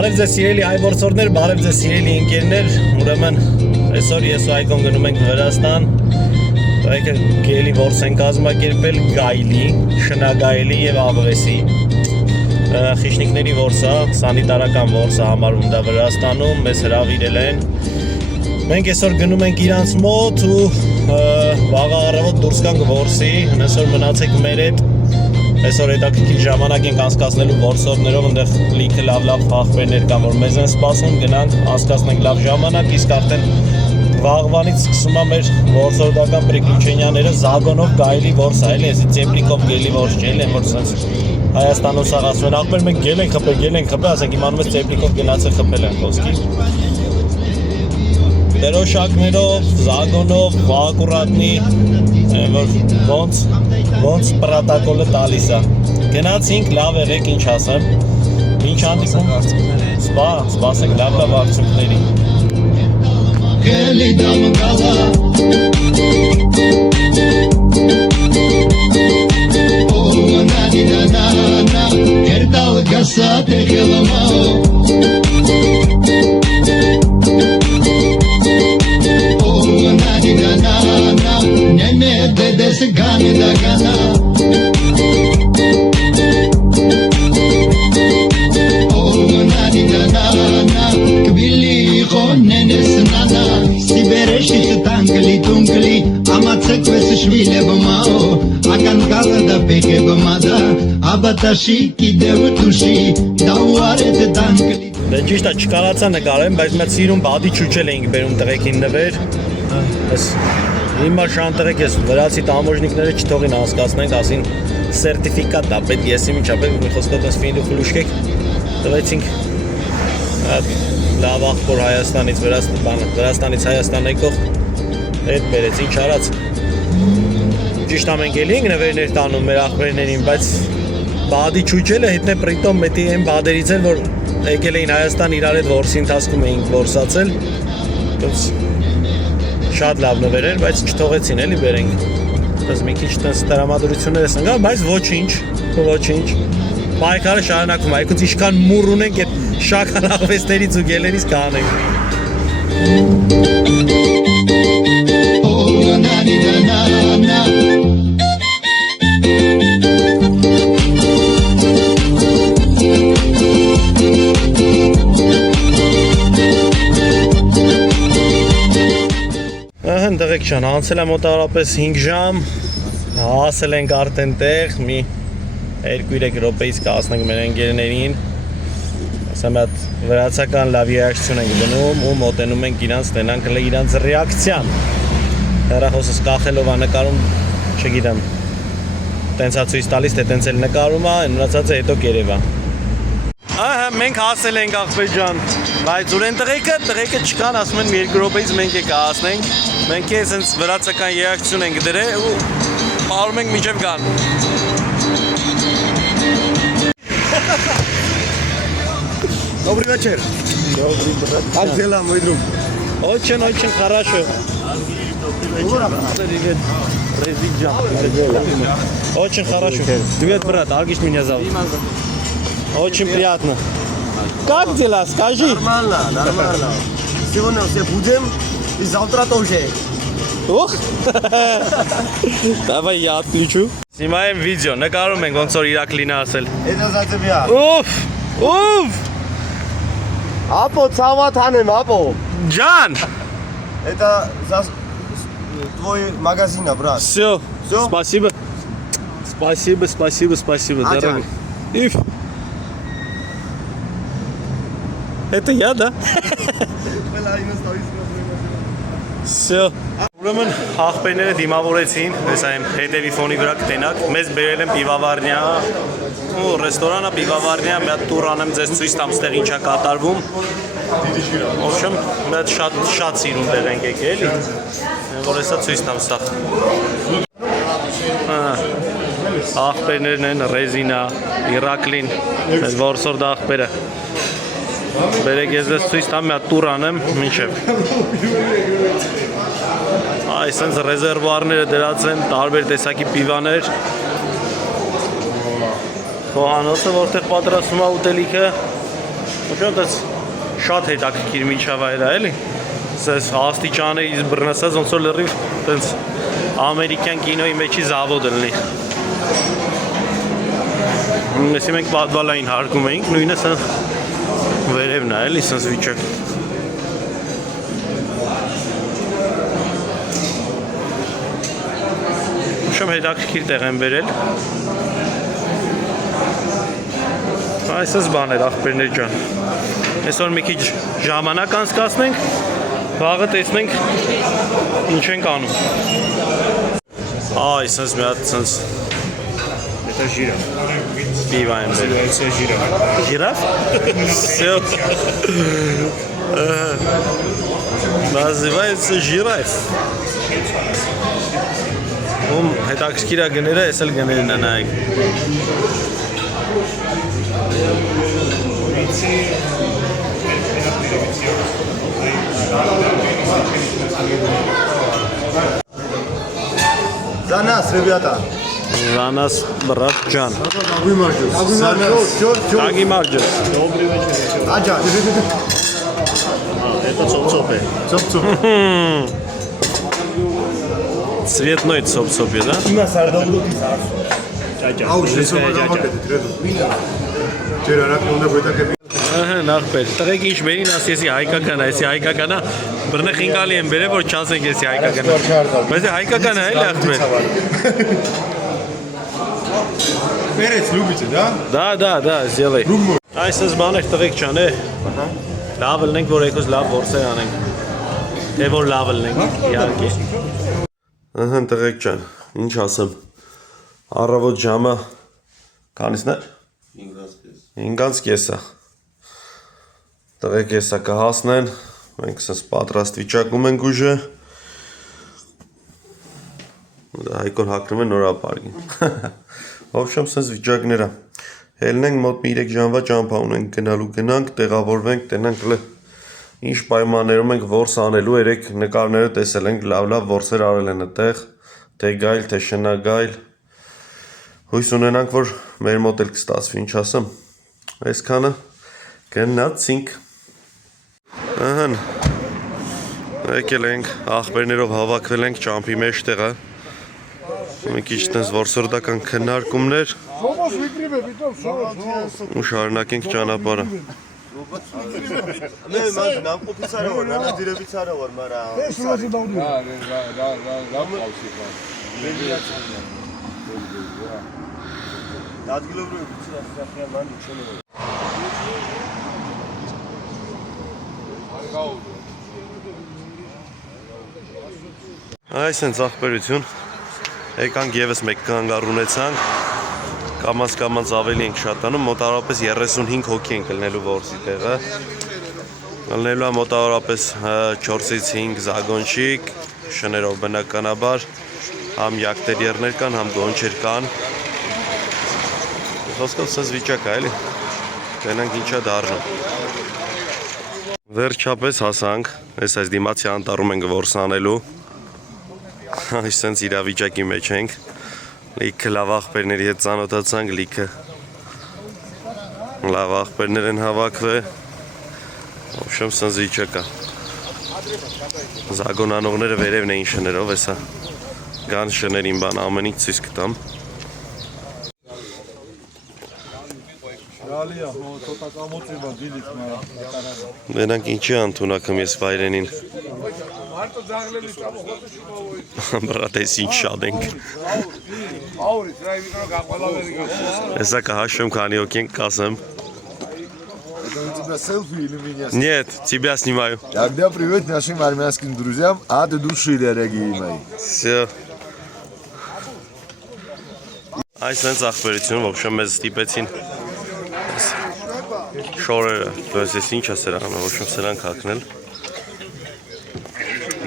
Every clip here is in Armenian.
Բարև ձեզ սիրելի հայ գործողներ, բարև ձեզ սիրելի ընկերներ, ուրեմն այսօր ես ու Այկոն գնում ենք Վրաստան, եկեք գելի որս են կազմակերպել գայլի, շնագայլի և աղվեսի, խիշնիկների որսա, սանիտարական որսա համարվում դա Վրաստանում, մեզ հրավիրել են, մենք այսօր գնում ենք իրանց մոտ ու վաղը առավոտ դուրս կանք որսի, այսօր մնացեք մեր հետ, այսօր հետաքրքիր ժամանակ ենք անցկացնելու որսորդներով, այնտեղ լիքը լավ աղբերներ կան, որ մեզ են սպասում, գնանք, անցկացնենք լավ ժամանակ, իսկ արդեն վաղվանից սկսում է մեր որսորդական պրիկլուչենյաները Զագոնով գայլի որսա, էլի, այսի Ծեպրիկով գելի որս չէ, էլի, որ սենց Հայաստանում սաղ ասում են, աղբեր մենք գել ենք խփել, ասենք իմանում ես Ծեպրիկով գնացել խփել են խոսքի։ Դերոշակներով, Զագոնով, ակուրատնի, որ ոնց պրոտոկոլը տալիս է։ Գնացինք, լավ եղեք, ինչ ասեմ։ Ինչ հանդիպում։ Սպասենք լավ արդյունքների։ Գելի դամ գալա։ Օ նադիդանանա, երդալ գասա տեղելամա։ Nene dedesi gani da gana Oh nani da nana Kbili kho nene snana Sibereşit tankli tunkli Ama tıkvesi şvile bamao Akan kala da peke bamada Abatashi ki devutushi Dawaret tankli Դե ճիշտ է, չկարացա նկարեմ, բայց մեր սիրուն բադի չուչել էինք բերում տղեկին նվեր Հիմա շան տղեկ ես վրացի տամոժնիկները չթողին անցկացնենք, ասին սերտիֆիկատ դա պետք եսի միջապետ մի խոսքով տես ֆինդու խլուշկեք տվեցինք լավ աղբոր Հայաստանից Վրաստանից Հայաստան եկող հետ բերեց, ինչ արած ճիշտ ամենք էլի ենք նվերներ տանում մեր աղբերներին, բայց բադի չուչելը հետն է պրիտոմ մետի են բադերից էլ, որ եկել էին Հայաստան իրար հետ որսի ընթացքում էինք որսացել շատ լավ նվեր էր, բայց չթողեցին էլի բերենք դες մի քիչ տես տրամադրություններ ես ընկա, բայց ոչինչ պայքարը շարունակվում է, այգուց իշքան մուր ունենք այդ շաքար աղվեսներից ու գելերից կանենք Տղեկ չան, անցել է մոտավորապես 5 ժամ, հասել ենք արդեն տեղ, մի 2-3 րոպեից կհասնենք մեր ընկերներին ասեմ այդ վրացական լավ երաժշտություն ենք դնում ու մոտենում ենք իրանց, տենանք իրանց ռեակցիան հեռախոսս կախելով է նկարում, չգիտեմ տենց է ցույց տալիս, թե տենց էլ նկարում է, մնացածը հետո կերևա Ահա, մենք հասել ենք աղբեր ջան, բայց ուրեն տղեկը չկան, ասում են մի 2 րոպեից մենք է կհասնենք Մենք է սենց վրացական երաժշտություն ենք դրել ու պարում ենք մինչև գան Добрый вечер Добрый брат Как дела, мой друг? Очень хорошо Привет, Очень хорошо Привет, брат, Аргиш меня зовут Очень приятно Как дела, скажи Нормально Сегодня все будем и завтра тоже Ух Давай я отключу Снимаем видео, նկարում ենք ոնց որ իրակ լինա ասել Это за тебя Уф Апо, цава танем, апо Джан Это за твой магазин, брат Все, спасибо дорогой Иф Это я, да? Всё Ուրեմն աղբերները դիմավորեցին, այս այն հետևի ֆոնի վրա կտենակ, մեզ բերել են պիվավարնյա ու ռեստորանը պիվավարնյա, մի հատ տուր անեմ ձեզ ցույց տամ ստեղ ինչա կատարվում Ոչմ, մի հատ շատ սիրուն տեղ ենք եկել, որ հեսա ցույց տամ ստեղ Աղբերներն են, Ռեզինա, Իրակլին, այս որսորդ աղբերը Բերեք ես դες ցույց տամ, մի հատ տուր անեմ, մինչև Այսենց ռեզերվուարները դրած են, տարբեր տեսակի պիվաներ Խոհանոցը, որտեղ պատրաստվում է ուտելիքը Ուշոդած շատ հետաքրքիր միջավայր է, էլի։ Սես աստիճաններից բռնասած ոնց որ լրիվ տենց ամերիկյան կինոյի մեջի զավոդ լինի։ Այսի մենք պատվալային հարկում էինք, նույնը սա վերևն է, էլի, սենց վիճակ։ Ուշում հետաքրքիր տեղ են բերել։ Այսպես բաներ ախպերներ ջան։ Այսօր մի քիչ ժամանակ անցկացնենք, վաղը տեսնենք ինչ ենք անում։ Այսպես մի հատ սենց Это жираф. պիվա եմ բերել։ Называется жираф. Ժիրաֆ։ Всё. Называется жираф։ Ում հետաքրքիր է գները, ես էլ գներն են նայեք։ За нас, ребята. Րանաս брат ջան։ Чёрт. Ագի մարջես։ Аджа. Это цоп-цоп. Цоп-цоп. Цветной цоп-цопе, да? Има сардалдоки сар. Ճաճա։ Ау, შესոբա გამაკეთეთ, რედო. Ჯერ არ აქვს უნდა გვეთაკები. Ահա նախբեր։ Տղեկ ինչ բերին, ասի էսի հայկական է, էսի հայկականա։ Բռնե խինգալի են բերել, որ չասենք էսի հայկական է։ Բայց հայկական է, էլի ախտմեր։ Перец любите, да? Да, сделай։ Այսպես բաներ տղեկ ջան, լավ լնենք, որ եկոս լավ որսեր անենք։ Թե որ լավ լնենք, իհարկե։ Ահա տղեկ ջան, ինչ ասեմ։ Առավոտ ժամը քանիսն է։ 5:30 է։ Տղեկ եսա կհասնեն, մենք սենց պատրաստ վիճակում ենք ուժը։ Հայկոն հակնում է նորապարգին։ Ովշամ սենց վիճակները։ Հելնենք մոտ մի 3 ժամվա ճամփա ունենք գնալու գնանք, տեղավորվենք, տենանք ինչ պայմաններում ենք որս անելու, երեք նկարները տեսել ենք, լավ որսեր արել են այդտեղ, թե գայլ, թե շնագայլ։ Հույս ունենանք, որ մեր մոտ էլ կստացվի, ինչ ասեմ։ Այսքանը գնացինք։ Ահան։ Եկել ենք, ախպերներով հավաքվել ենք ճամփի մեջտեղը։ Մի քիչ տես որսորդական քննարկումներ ու շարունակենք ճանապարհը։ Нам пописали, нам диребицара var, mara. Ადგილობრივი ცხრა მან იქნება. Այսենց ախպերություն, եկանք եվս մեկ կանգար ունեցանք, կամաց ավելի ենք շատանում, մոտավորապես 35 հոգի ենք լնելու որսի տեղը, լնելու է մոտավորապես 4-ից 5 զագոնչիկ, շներով բնականաբար, համ յակտերիերներ կան, համ գոնչեր կան, խոսքով սենց վիճակ է, էլի, տենանք ինչա դարնում։ Վերջապես հասանք, այս դիմացի անտարում ենք որս անելու, այս սենց իրավիճակի մեջ ենք, լիքը լավ ախպերների հետ ծանոթացանք, լիքը լավ ախպերներ են հավաքվել, ովշեմ սենց վիճակ է։ Զագոնանողները վերևն էին շներով, էսա գան շներին բան ամենից ցույց կտամ։ Դենանք ինչի անթունակում ես վայրենին։ Բրատ ես ինչ շատ ենք։ Հեսա կհաշվեմ քանի հոգի ենք կասեմ։ Это у тебя селфи или меня? Нет, тебя снимаю. Тогда привет нашим армянским друзьям от души, дорогие мои. Всё. Այս նենց ախպերություն, ոբշեմ մեզ ստիպեցին շորերը, դոյս ես ինչ է սրանը, ոբշեմ սրանք հակնել։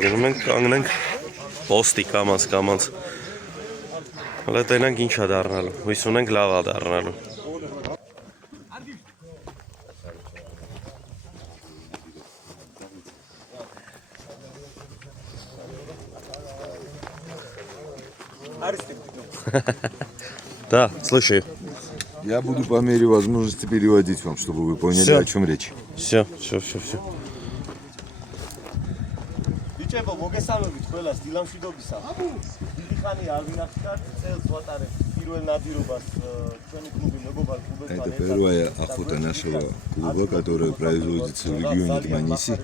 Գնում ենք, կանգնենք պոստի կամանց։ Հլա տենանք ինչ է դարնալու, հույս ունենք լավ է դարնալու։ Да, слушай. Я буду по мере возможности переводить вам, чтобы вы поняли, Всё. о чем речь. Всё. ბიჭებო, მოგესალმებით ყველას დილამშვიდობისა. დიდი ხანი არ ვინახეთ, წელს ვატარებ პირველ ნადირობას ჩვენი კლუბი მეგობარ კლუბებთან Это ერთად. первая охота нашего клуба, которая производится в регионе Тманиси.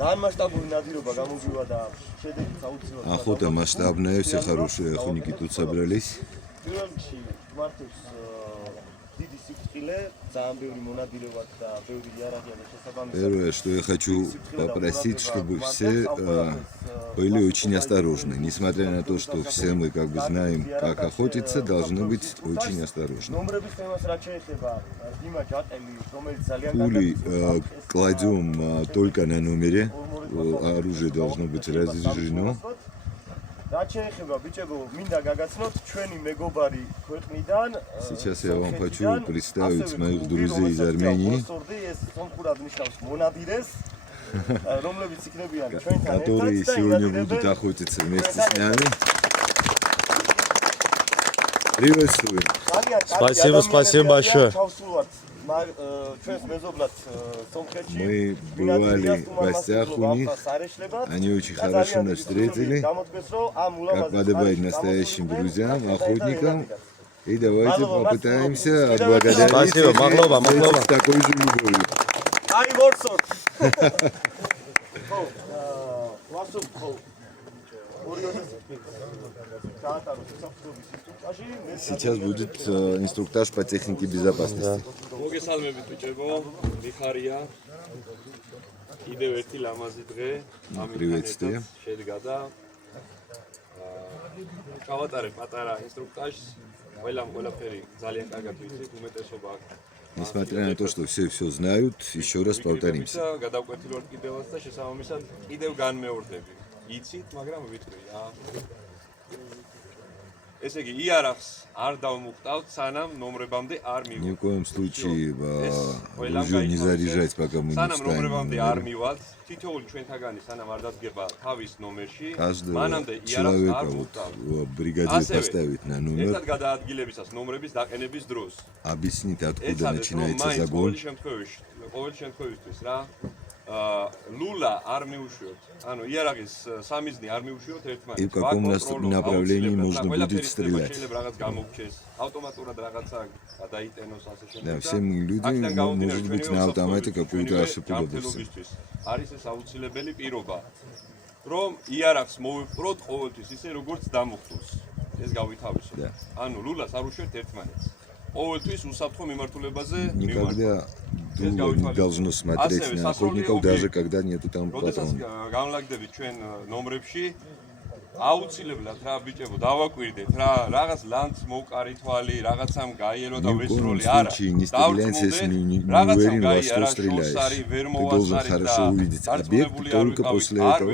ძალიან მასშტაბური ნადირობა გამოგვივა და შედეგიც აუცილებლად. Охота масштабная, все хорошие охотники тут собрались. პირველ რიგში მართავს დიდი სიფრთხილე, ძალიან ბევრი მონადირეა და ბევრი იარაღია და შესაბამისად. Первое, что я хочу попросить, чтобы все были очень осторожны. Несмотря на то, что все мы как бы знаем, как охотиться, должны быть очень осторожны. ნომრების თემას რაც შეეხება, დიმა ჯატემი, რომელიც ძალიან Пули кладем только на номере. Оружие должно быть разряжено. რაც შეეხება ბიჭებო, მინდა გაგაცნოთ ჩვენი მეგობარი ქვეყნიდან. Сейчас я вам хочу представить моих друзей из Армении, ეს კონკურენტ ნიშნავს მონადირეს, რომლებიც იქნებიან ჩვენთან ერთად. которые сегодня будут охотиться вместе с нами. Приветствуем. Спасибо большое. ჩვენს მეზობლად სომხეთში Мы бывали в гостях у них. Они очень хорошо нас встретили, как подобает настоящим друзьям, охотникам. И давайте попытаемся отблагодарить Спасибо, махлоба. с такой же любовью. აი ვორსოთ. ხო, ვასობ ხო. Сейчас будет инструктаж по технике безопасности. მოგესალმებით ბიჭებო, მიხარია. კიდევ ერთი ლამაზი დღე Приветствие. შედგა და გავატარებ პატარა ინსტრუქტაჟს. ყველაფერი ძალიან კარგად ვიცით, უმეტესობა აქ. Несмотря на то, что все знают, еще раз повторимся. გადავკვეთილ კიდევაც და შესაბამისად კიდევ განმეორდები. იცით, მაგრამ ვიტყვი რა. ესე იგი, იარაღს არ დავმუხტავთ, სანამ ნომრებამდე არ Ни მივიდეთ. в коем случае ружье не заряжать, пока мы не სანამ ნომრებამდე არ встанем. მივალთ, თითოეული ჩვენთაგანი სანამ არ დადგება თავის ნომერში, Каждого მანამდე იარაღს человека არ вот მუხტავთ. бригадир поставить на номер, ერთად გადაადგილებისას ნომრების დაყენების დროს. объяснить, откуда ეცადეთ, რომ начинается მაინც загон. ყოველ შემთხვევისთვის რა ლულა არ მიუშვიოთ. ანუ იარაღის სამიზნე არ მიუშვიოთ ერთმანეთს. И в каком направлении можно будет стрелять. შეიძლება რაღაც გამოგჩეს, ავტომატურად რაღაცა გადაიტენოს ასე შემდეგ. Да, все мы люди, может быть, на автомате какую-то ошибку допустим. არის ეს აუცილებელი პირობა, რომ იარაღს მოვიპყროთ ყოველთვის ისე როგორც დამუხტულს. ეს გავითავისოთ. ანუ ლულას არ უშვიოთ ერთმანეთს. ყოველთვის უსაფრთხო მიმართულებაზე Никогда дуло не должно смотреть на охотников, даже когда нету там როდესაც патронов. განლაგდებით ჩვენ ნომრებში, აუცილებლად რა ბიჭებო, დავაკვირდეთ რა, რაღაც ლანც მოვყარი თვალი, რაღაცამ გაიელო და Ни в коем ვესროლი არა. случае не стреляйте, если не уверен, во что стреляешь. Ты должен хорошо увидеть объект, только после этого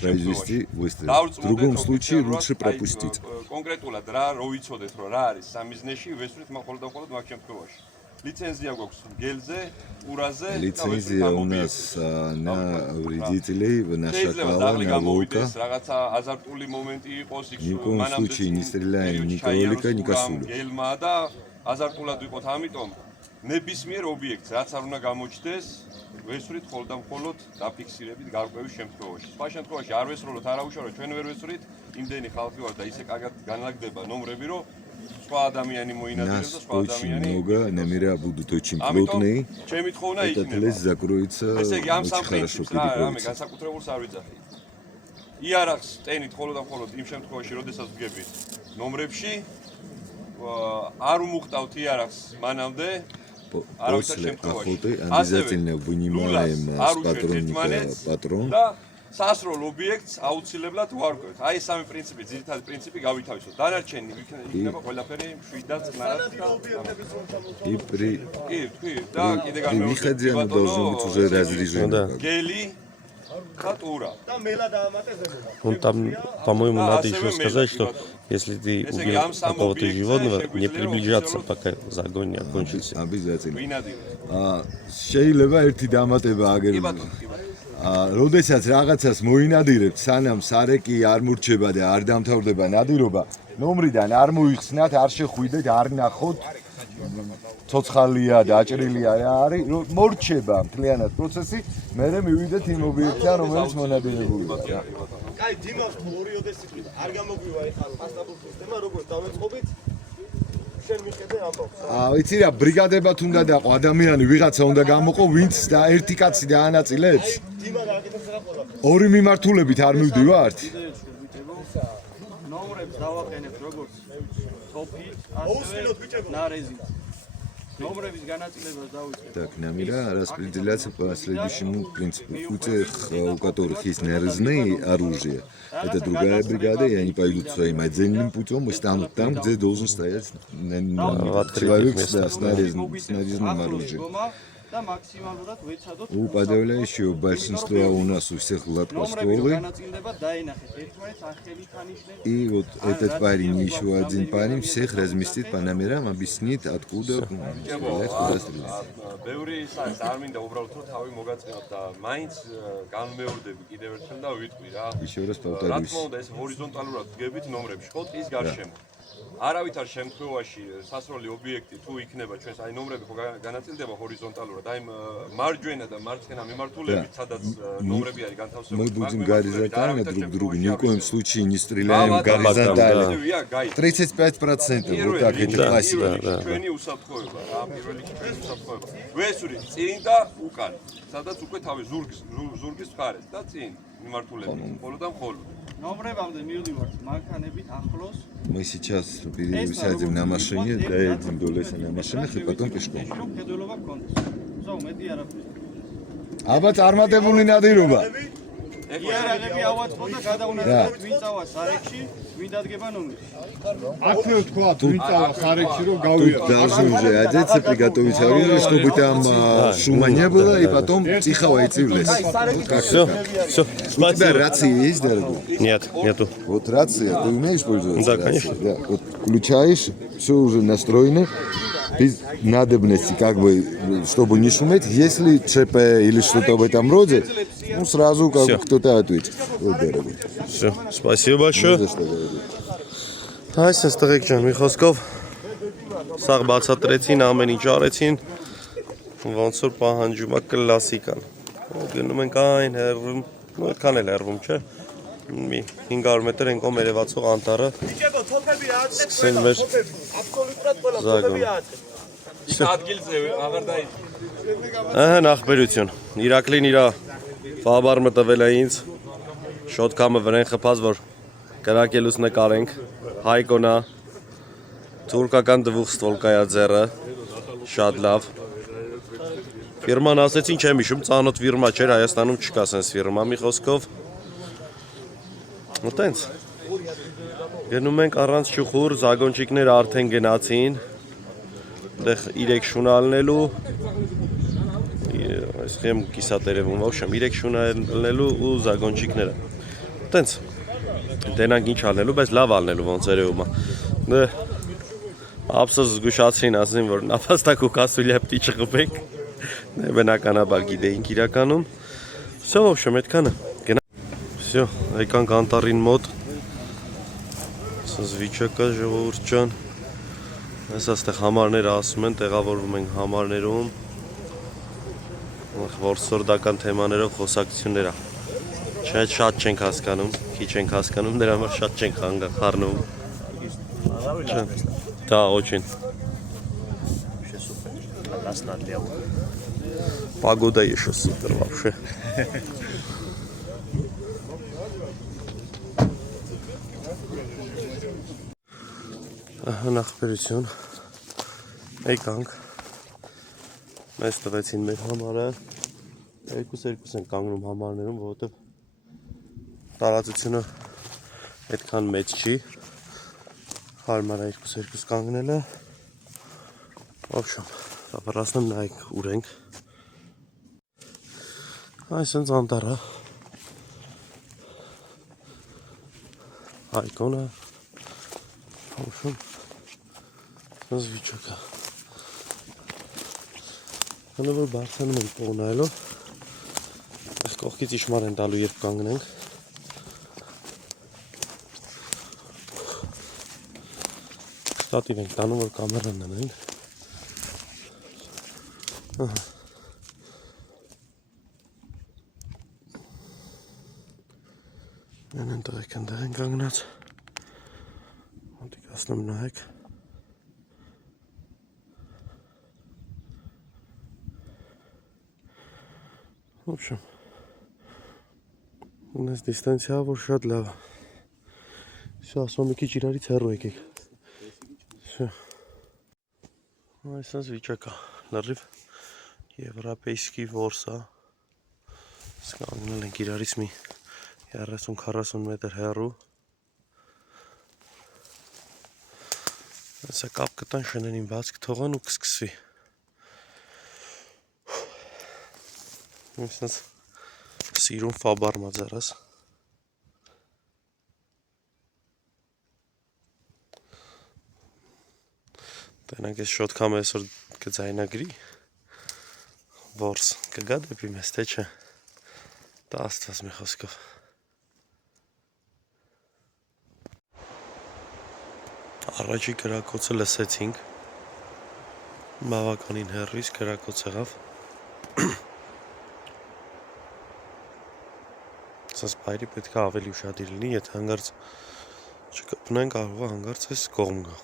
произвести выстрел. В другом случае лучше пропустить. კონკრეტულად რა ვიცოდეთ, რომ რა არის სამიზნეში, ვესვრით მხოლოდ და მხოლოდ მაგ შემთხვევაში. Лицензия გვაქვს გელზე, ყურაზე და Лицензия у нас на вредителей, на шакала, на волка. რაღაცა აზარტული მომენტი იყოს იქ Ни в коем случае не стреляем ни кролика, ни косулю. გელმა და აზარტულად ვიყოთ, ამიტომ ნებისმიერ ობიექტს, რაც არ უნდა გამოჩნდეს, ვესვრით მხოლოდ და მხოლოდ დაფიქსირებით გარკვევის შემთხვევაში. სხვა შემთხვევაში არ ვესროლოთ, არა უშავოთ, ჩვენ ვერ весვრით, იმდენი ხალხი ვარ და ისე კარგად განლაგდება ნომრები, რომ სხვა ადამიანი მოინადირებს და Нас სხვა очень ადამიანი. много, номера будут очень плотные. ჩემი თხოვნა Этот იქნება. лес закроется ესე იგი ამ სამ очень хорошо, პრინციპს რა რამე перекроется. განსაკუთრებულს არ ვიძახი. იარაღს ტენით მხოლოდ და მხოლოდ იმ შემთხვევაში, როდესაც ვდგებით ნომრებში, არ უმუხტავთ იარაღს მანამდე, После охоты обязательно вынимаем с патронника патрон. და სასროლ ობიექტს აუცილებლად ვარკვევთ. აი ეს სამი პრინციპი, ძირითადი პრინციპი გავითავისოთ. დანარჩენი იქნება ყველაფერი მშვიდად წყნარად და И при კი, და კიდე выходе оно должно быть уже разряжено. გელი და ტურა. და მელა დაამატე ზემოდან. Он там, по-моему, надо А, еще СВМ сказать, что ребята. если ты Если убил я сам какого-то убийца, животного, я не бы приближаться, сделал пока загон не окончится. Обязательно. ვინადი. შეიძლება ერთი დამატება აგერ. კი ბატონო, კი ბატონო. როდესაც რაღაცას მოინადირებთ, სანამ სარეკი არ მურჩება და არ დამთავრდება ნადირობა, ნომრიდან არ მოიხსნათ, არ შეხვიდეთ, არ ნახოთ ცოცხალია და აჭრილია რა არის, რომ მორჩება მთლიანად პროცესი, მერე მივიდეთ იმ ობიექტთან, რომელიც მონადირებულია რა. კაი, დიმას ორი ოდესი ყიდა. არ გამოგვივა ეხლა პასტაბურ სისტემა, როგორც დავეწყობით. შენ მიხედე ამბავს. ვიცი რა, ბრიგადებად უნდა დაყო, ადამიანი ვიღაცა უნდა გამოყო, ვინც და ერთი კაცი დაანაწილებს. დიმა გააკეთებს რა ყველა. ორი მიმართულებით არ მივდივართ? ნომრებს დავაყენებ როგორც თოფი, მოუსმინოთ ბიჭებო. ნარეზი. Номрების განაწილებას დავიწყებ. Так, намира распределяться по следующему принципу. У тех, у которых есть нарезные оружия, это другая бригада, и они пойдут своим отдельным путем и станут там, где должен стоять человек с нарезным оружием. და მაქსიმალურად ვეცადოთ У подавляющего большинства у нас у всех гладкостволы. განაწილდება დაინახეთ ერთმანეთს ახლებთან ნიშნებს. И вот этот парень и еще один парень всех разместит по номерам, объяснит, откуда куда стрелять. ბევრი ის არ მინდა უბრალოდ თუ თავი მოგაწყინოთ და მაინც განმეორდები კიდევ ერთხელ და ვიტყვი რა. Еще раз რა повторюсь. თქმა უნდა ეს ჰორიზონტალურად დგებით ნომრებში ხო ტყის გარშემო. არავითარ შემთხვევაში სასროლი ობიექტი თუ იქნება ჩვენს აი ნომრები ხო განაწილდება ჰორიზონტალურად აი მარჯვენა და მარცხენა მიმართულებით სადაც номрები არის განთავსებული. Мы будем горизонтально друг к другу, ни в коем случае не стреляем горизонтально. 35% вот так это классика. ჩვენი უსაფრთხოება რა პირველი ჩვენი უსაფრთხოება. ვესური წინ და უკან. სადაც უკვე თავი ზურგის მხარეს და წინ მიმართულებით მხოლოდ და მხოლოდ. ნომრებამდე მივდივართ მანქანებით ახლოს. Мы сейчас сядем на машине, доедем до леса на машинах и потом пешком. Ხედველობა გქონდეს. ზო მეტი არაფერი. Აბა წარმატებული ნადირობა. იარაღები ავაწყო და გადაუნაწილოთ ვინ წავა სარექში, ვინ დადგება ნომრში. Акты თქვა თუ ვიწავა ხარეკში რომ Тут გავიო. должны уже одеться, приготовить оружие, чтобы там шума не было, и потом тихо войти в лес. Все, все, У тебя рация есть, дорогой? Нет, нету. Вот рация, ты умеешь пользоваться? Да, рацией? конечно. Да. Вот включаешь, все уже настроено, без надобности, как бы, чтобы не шуметь. Если ЧП или что-то в этом роде, ну сразу как бы кто-то ответит. Вот, дорогой. Все, спасибо большое. За что, дорогой? Այս ստեղեք ջան, մի խոսքով սաղ բացատրեցին, ամեն ինչ արեցին, ոնց որ պահանջում է կլասիկան։ Գնում ենք այն հեռվում, ու այդքան էլ հեռվում չէ։ Մի 500 մետր ենք ում երևացող անտառը։ ბიჭებო, თოფები ააწყეთ Սկսեն ყველა, մեր თოფები, აბსოლუტურად ყველა զაგոն։ თოფები ააწყეთ. ის ადგილზე აღარ დაიწყო. Ահա նախբերություն։ Իրակլին իրա ֆաբարը տվել է ինձ։ Շոթքամը վրան խփած որ կրակելուց նկարենք։ Հայկոնա թուրքական դվուխ ստվոլկայա ձեռը շատ լավ ֆիրման ասեցին չեմ հիշում ծանոթ ֆիրմա չէր Հայաստանում չկա sense ֆիրմա մի խոսքով Մտենց գնում ենք առանց ճուխուր զագոնչիկներ արդեն գնացին դեղ 3 շունալնելու այս խեմ կիսատերևում ոչմ 3 շունալնելու ու զագոնչիկները Մտենց Դենանք ինչ անելու, բայց լավ անելու ոնց երևում է։ Դե ապսոս զգուշացրին ասին, որ նապաստակ ու կասուլի հպտի չխփենք։ Դե բնականաբար գիտեինք իրականում։ Всё, в общем, այդքանը։ Գնա։ Всё, եկանք անտառին մոտ։ Սա վիճակը ժողովուրդ ջան։ Այս այստեղ համարները ասում են, տեղավորվում ենք համարներում։ Որսորդական թեմաներով խոսակցություններ է։ Չէ, շատ չենք հասկանում, քիչ ենք հասկանում, դրա համար շատ չենք խառնում։ Да, очень. Погода еще супер вообще. Նախբերություն։ Եկանք։ Մեզ տվեցին մեր համարը։ Երկուս են կանգնում համարներում, որովհետև տարածությունը այդքան մեծ չի հարմար է երկուս կանգնելը Ոբշում, ապարասնեմ նայք ուր ենք Այս ընց անտառը Հայկոնը Ոբշում Սնց վիճակը Հանը որ բարձանում ենք պողնայելով Այս կողքից իշմար են տալու երբ կանգնենք Ստատիվ ենք տանում, որ կամերան ննենք Έναν տղեկ են կանգնած, հոտիկ ասնում նայեք, в общем, ունես դիստանցիա, որ շատ լավ է, все, ասում մի քիչ իրարից հեռու եկեք, все, այսպես վիճակ է, լրիվ եվրապեյսկի որսա, սկանգնել ենք իրարից մի 30-40 մետր հեռու, ասա կապ կտան շնենին բաց կթողան ու կսկսվի, այսպես սիրուն ֆաբար մազարաս, տենանք ես շոտքամ այսօր կձայնագրի, որս կգա դեպի մեզ, թե չէ, դա աստված մի խոսքով, Առաջի կրակոցը լսեցինք, բավականին հեռվից կրակոց եղավ, ասաս բայրի պետք է ավելի ուշադիր լինի, եթե հանգարց չկպնեն կարող է հանգարց այս կողմ գա։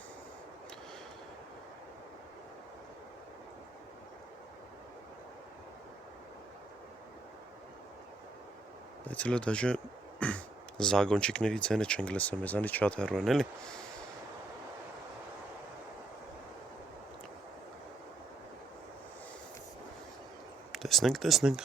Բայց հլը դաժե զագոնչիկների ձենը չենք լսում, մեզանից շատ հեռու են էլի։ Տեսնենք։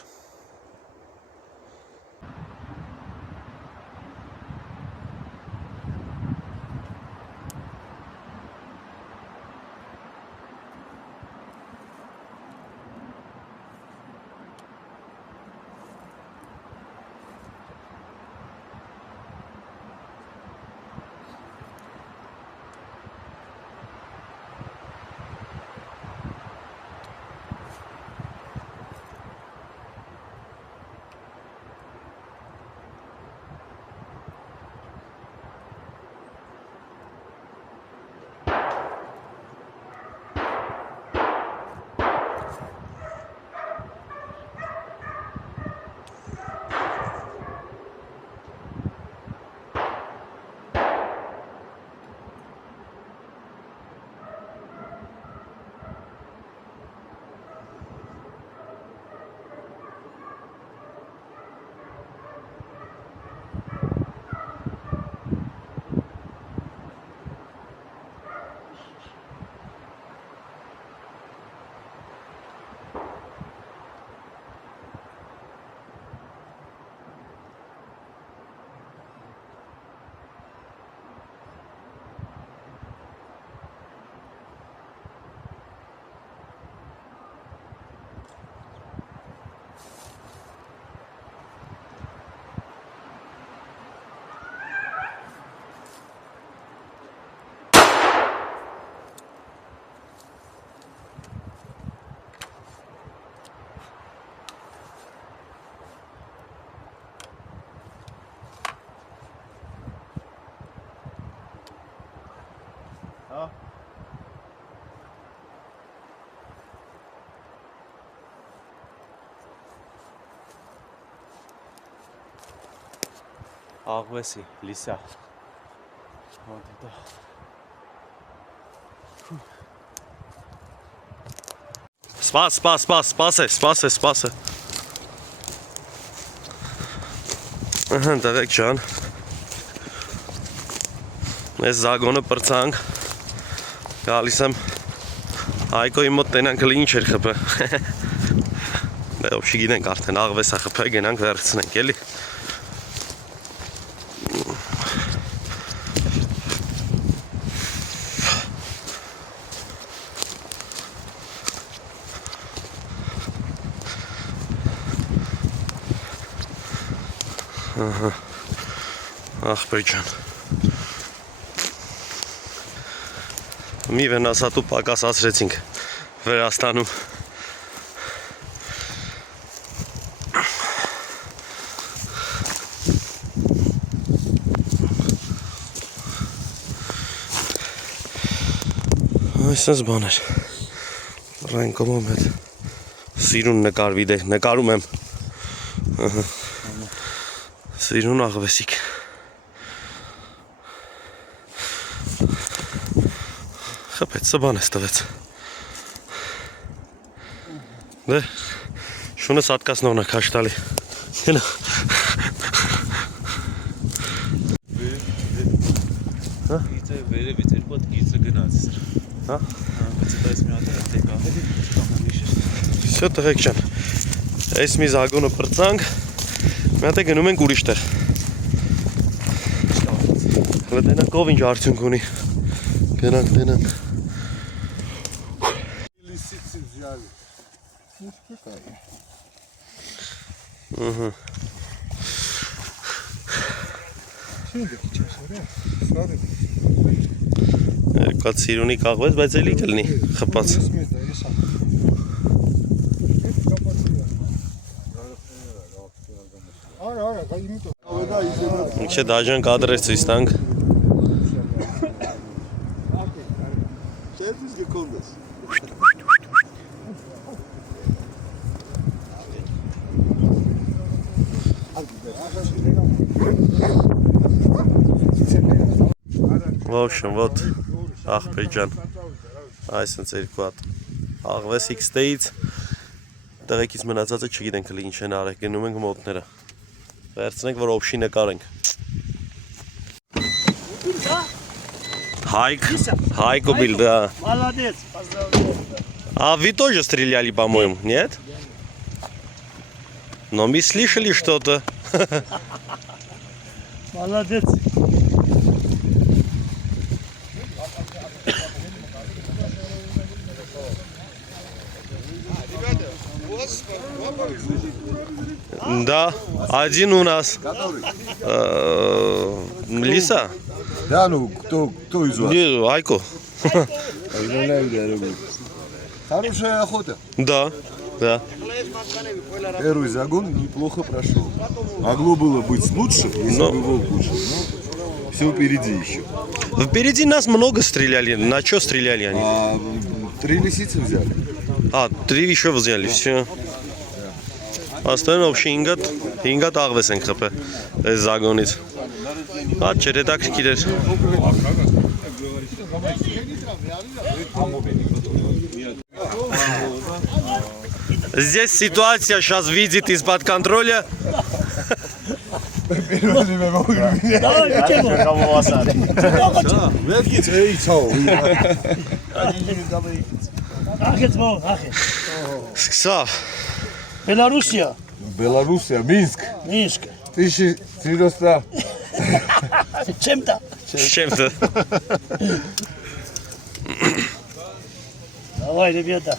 Աղվեսի, լիսա, Սպաս է, դեղեք ճան, ես զագոնը պրծանք, գալիս եմ, Հայկոյի մոտ տենանք հլի ինչ էր խպը, դե ոբշի գինենք արդեն աղվես է խպը, գենանք վերցնենք էլի, ախպեր ջան, մի վենասատու պակասացրեցինք Վրաստանում, այսպես բաներ, ռայնկոմում հետ Սիրուն նկարվի դե, նկարում եմ։ Սիրուն աղվեսիկ։ Խփեց, սա բան է ստվեց։ Դե, շունը սատկասնողն է քաշ տալի։ Հենա։ Գիծը վերևից երկու հատ գիծը գնաց։ Հա։ Բայց դա էս մի հատ է տեկա։ Всё, տղեկ ջան։ Այս մի զագոնը բրծանք։ Մի հատ է գնում ենք ուրիշ տեղ։ Հələ դենանք ով ինչ արդյունք ունի։ Գնանք։ Ահա։ Երկու սիրունի կաղվեց, բայց էլի կլինի խփած։ Ինչ դաժան կադրեր ցույց տանք։ В общем, вот աղբեջան, այսինց երկու հատ աղվես X-տեից, տղեկից մնացածը չգիտենք հլի ինչ են արեք, գնում ենք մոտները, վերցնենք, որ օբշի նկարենք։ Хайк убил, да. Молодец, поздравляю. А вы тоже стреляли, по-моему, нет? Но мы слышали что-то. Молодец. Да, один у нас. Лиса? Да, ну, кто из вас? Не, Айко. Хорошая охота. Да. Первый загон неплохо прошел. Могло было быть лучше, если бы волк ушел. Но все впереди еще. Впереди нас много стреляли. На что стреляли они? 3 лисицы взяли. 3 еще взяли, все. Остальное вообще ինգատ աղվես ենք խփել այս զագոնից։ Չերետակ կիրեր։ Здесь ситуация сейчас видит из-под контроля. Սկսավ։ Белоруссия. Белоруссия, Минск. Минск. 1400. Чем-то. С чем-то. Давай, ребята.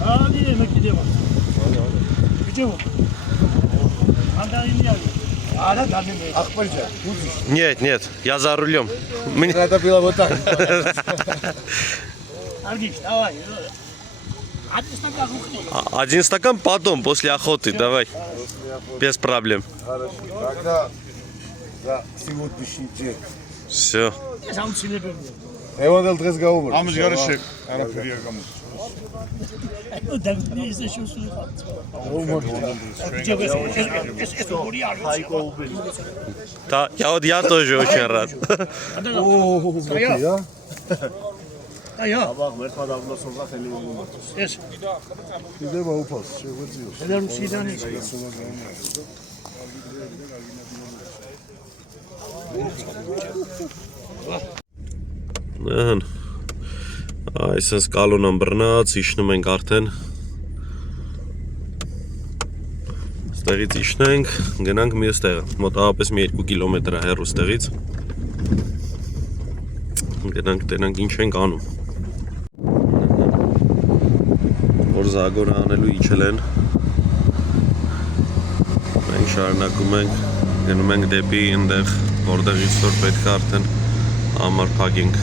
А, не, ну где он? Где он? Нет, я за рулем. Надо было вот так. Аргиш, давай. Один стакан ухни. Один стакан потом, после охоты, давай. Без проблем. Хорошо. Тогда за сегодняшний день. Все. Я сам себе беру. Эвандел разговор. Амыш гарышек, анаферия гамус. Ну, да, не из-за чего слыхал. Где вы? Это бурьян. Да, я тоже очень рад. Я? А я? Ես։ Դեպա ուփաս, չվեցի։ Բելարուսիդանից։ Ահա։ Այսպես կալոնան բռնած, իջնում ենք արդեն։ Ստեղից իջնենք, գնանք մյուս տեղը։ Մոտավորապես մի 2 կիլոմետր է հեռու ստեղից։ Գնանք տենանք ինչ ենք անում։ Որ զագորը անելու իջել են։ Մենք շարունակում ենք, գնում ենք դեպի այնտեղ, որտեղից որ պետք է արդեն ամառ փակենք։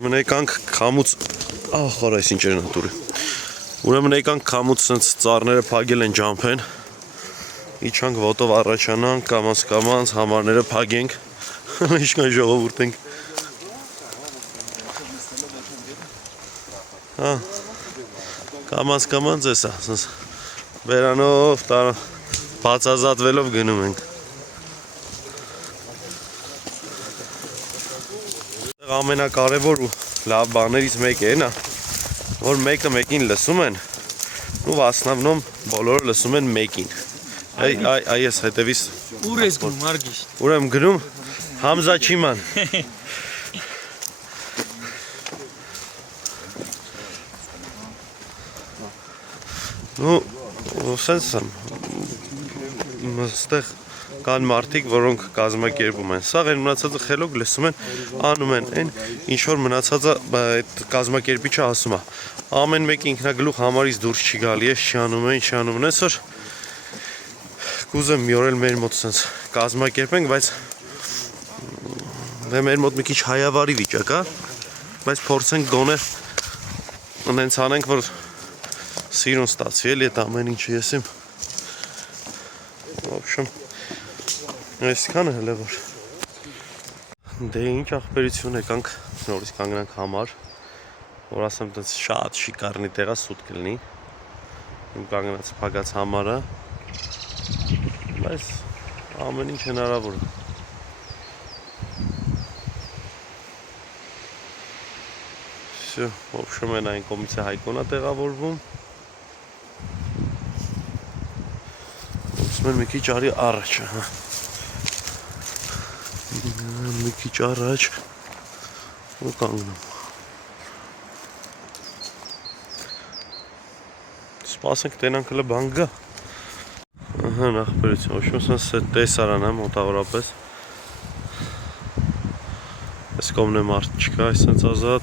Ուրեմն եկանք քամուց, խորայս ինչեր նատուրի։ Ուրեմն եկանք քամուց սենց ծառները փագել են ջամփեն։ Իջանք ոտով առաջանանք, կամաց համարները փագենք։ Ինչքան ժողովուրդ ենք։ Հա։ Կամաց էսա, սենց բերանով, բացազատվելով գնում ենք։ Ամենակարևոր ու լավ բաներից մեկը է նա, որ մեկը մեկին լսում են, ու ասնավնում բոլորը լսում են մեկին։ Այ ես հետևիս։ Ուր ես գնում, Արգիշ։ Ուր եմ գնում, Համզա Չիման։ Ու սենց եմ, ստեղ կան մարդիկ, որոնք կազմակերպում են։ Սաղ են մնացածը խելոք լսում են, անում են են, ինչ-որ մնացածը կազմակերպիչը ասում է։ Ամեն մեկ ինքնագլուխ համարից դուրս չի գալի, ես չի անում են, այսօր կուզեմ մի օր էլ մեր մոտ սենց կազմակերպենք, բայց մեր մոտ մի քիչ հայավարի վիճակ է, բայց փորձենք գոնե նենց անենք, որ սիրուն ստացվի էլի այդ ամեն ինչը ես իմ։ Ոբշեմ այսքանը հələ որ դե ինչ ախպերություն եկանք նորից կանգնանք համար, որ ասեմ տենց շատ շիկարնի տեղա սուտ կլինի իմ կանգնած փագած համարը, բայց ամեն ինչ հնարավոր է։ Всё, ոբշեմ են այն կողմից է Հայկոնա տեղավորվում։ Ուսմեն մի քիչ արի առաջը, հա։ Մի քիչ առաջ ու կանգնում։ Սպասենք տենանք հլը բան գա։ Ահա նախբերություն, ոչմ սենց տեսարան է մոտավորապես։ Այս կողմն է մարդ չկա, այսենց ազատ,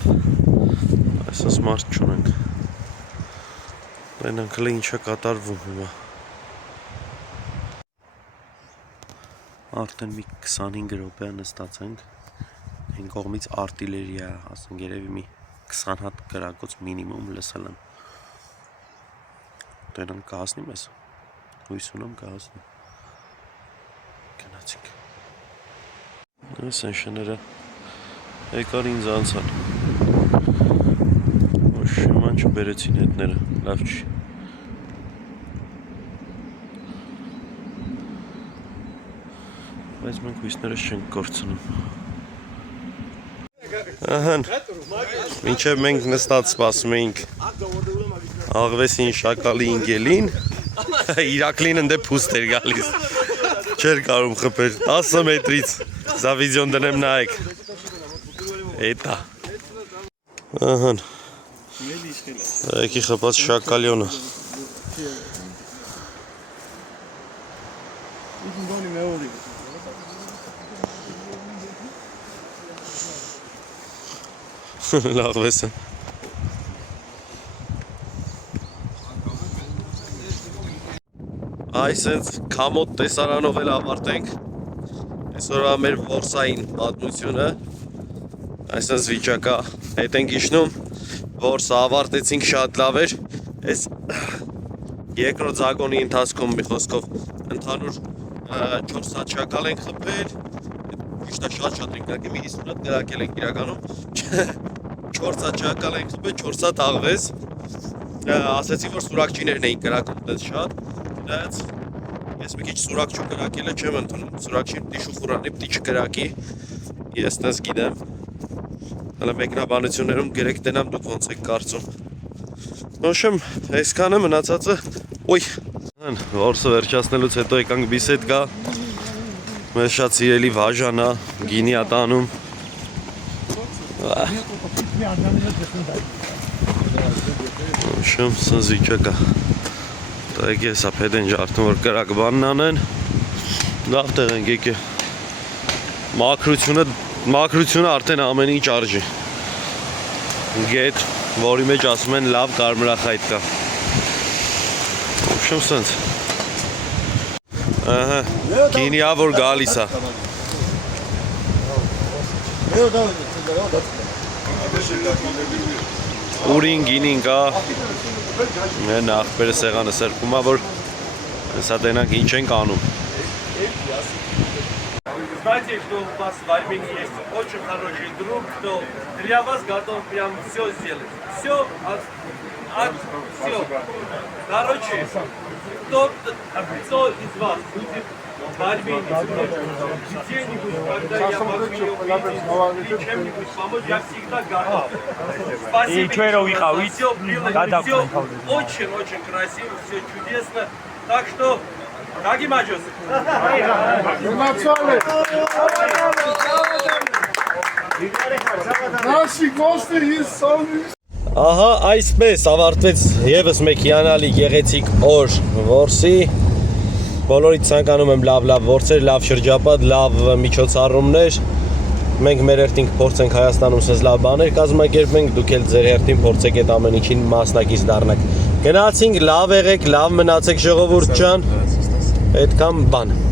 այսենց մարդ չունենք։ Տենանք հլը ինչ է կատարվում հիմա։ Արդեն մի 25 րոպե նստած ենք, այն կողմից արտիլերիա, ասենք երևի մի 20 հատ կրակոց մինիմում լսել եմ։ Տենան կհասնի մեզ, հույս ունեմ կհասնի։ Գնացինք։ Այս են շները եկար ինձ անցան։ Ոչ շիման չբերեցին հետները, լավ չի։ Բայց մենք հույսներս չենք կորցնում։ Ահան, մինչև մենք նստած սպասում էինք աղվեսին շակալի ինգելին, իրակլին ընդե պուստ էր գալիս, չեր կարում խպեր, 10 մետրից, զա վիդեոն դնեմ նայեք, էտա, ահան, եկի խպած շակալյոնը, լաղվես են։ Այսենց կամոտ տեսարանով էլ ավարտենք այսօրվա մեր որսային պատմությունը, այսենց վիճակա հետ ենք իջնում, որսը ավարտեցինք շատ լավ էր, այս երկրորդ զագոնի ընթացքում մի խոսքով ընդհանուր 4 հատ շակալ ենք խփել, միշտ շատ ենք կրակել, մի 50 հատ կրակել ենք իրականում, 4 հատ շակալ ենք խփել, 4 հատ աղվես, ասեցի, որ սուրակչիներն էին կրակում տենց շատ, դից ես մի քիչ սուրակչու կրակելը չեմ ընդունում, սուրակչին պտի շուխուրանի, պտի չկրակի, ես տենց գիտեմ, հələ մեկնաբանություններում գրեք տենամ դուք ոնց եք կարծում, նոշեմ, այսքանը մնացածը, ոյ, որսը վերջացնելուց հետո եկանք բիսեդկա, մեր շատ սիրելի վաժանա, գինի ատանում, նոշեմ, սնզ վիճակա, տայք ես ապետ են ժարդում, որ կրակ բանն անեն, լավ տեղ ենք եկե, մաքրությունը արդեն ամեն ինչ արժի, գետ, որի մեջ ասում են լավ կարմրախայտ կա, նոշեմ սնց, ահա, գինիա որ գալիս է, ուրին գինին կա, Մեն աղբերը սեղանը սրբում է, որ հեսա տենանք ինչ ենք անում։ Знаете, что у вас в Армении есть очень хороший друг, кто для вас готов прям все сделать. Все, все. Короче, кто из вас будет в Армении где-нибудь, когда я могу ее увидеть или чем-нибудь помочь, я всегда готов. Спасибо. Все было, все очень-очень красиво, все чудесно. Так что, дорогие маджосы. Ահա այսպես ավարտվեց եւս մեկ հիանալի գեղեցիկ օր որսի։ Բոլորիդ ցանկանում եմ լավ որսեր, լավ շրջապատ, լավ միջոցառումներ։ Մենք մեր հերթին փորձենք Հայաստանում սենց լավ բաներ կազմակերպենք, դուք էլ ձեր հերթին փորձեք այդ ամեն ինչին մասնակից դառնաք։ Գնացինք, լավ եղեք, լավ մնացեք ժողովուրդ ջան։ Այդքան բան։